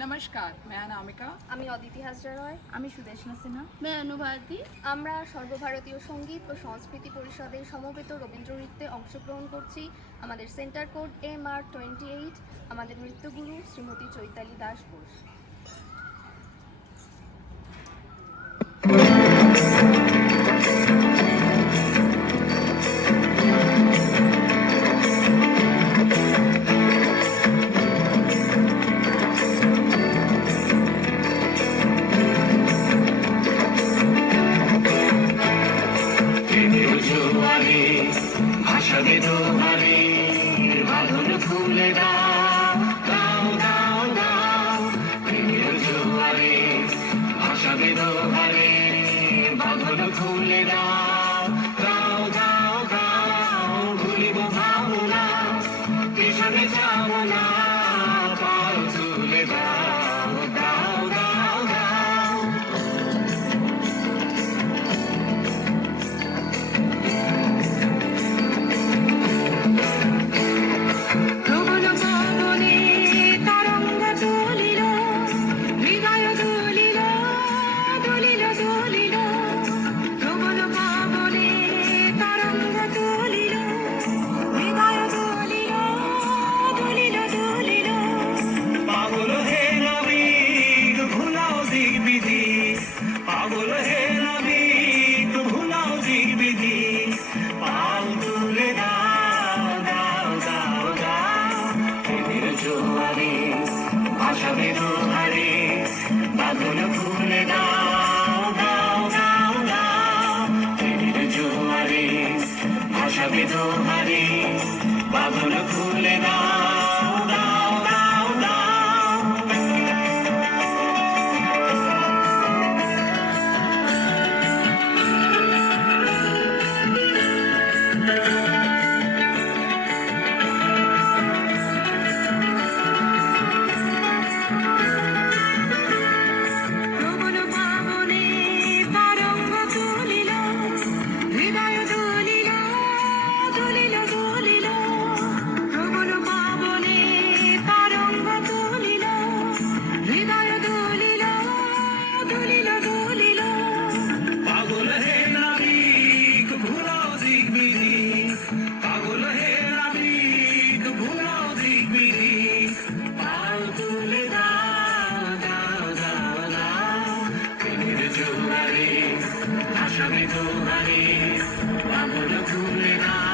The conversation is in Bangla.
नमस्कार, मैं अनामिका। আমি অদিতি হাজরা রয়। আমি সুদেশনা সিনহা। मैं अनुभाती। আমরা সর্বভারতীয় সঙ্গীত ও সংস্কৃতি পরিষদের সমবেত রবীন্দ্র নৃত্যে অংশগ্রহণ করছি। আমাদের সেন্টার কোড MR28। আমাদের নৃত্যগুরু শ্রীমতী চৈতালি দাস বোস। ভাষাবে দোহারে বাঁধন খুলে দাও দাও দাও দাও প্রেমের জোয়ারে ভাষাবে দোহারে বাঁধন খুলে দাও দাও দাও দাও ভুলিব ভাবনা পেছনে যাব না পাল তুলে দাও দাও দাও দাও ভাষাবে দোহারে বাঁধন খুলে দাও দাও দাও দাও প্রেমের জোয়ারে ভাষাবে দোহারে বাঁধন খুলে দাও দাও দাও দাও ভাষাবে দোহারে বাঁধন খুলে দাও।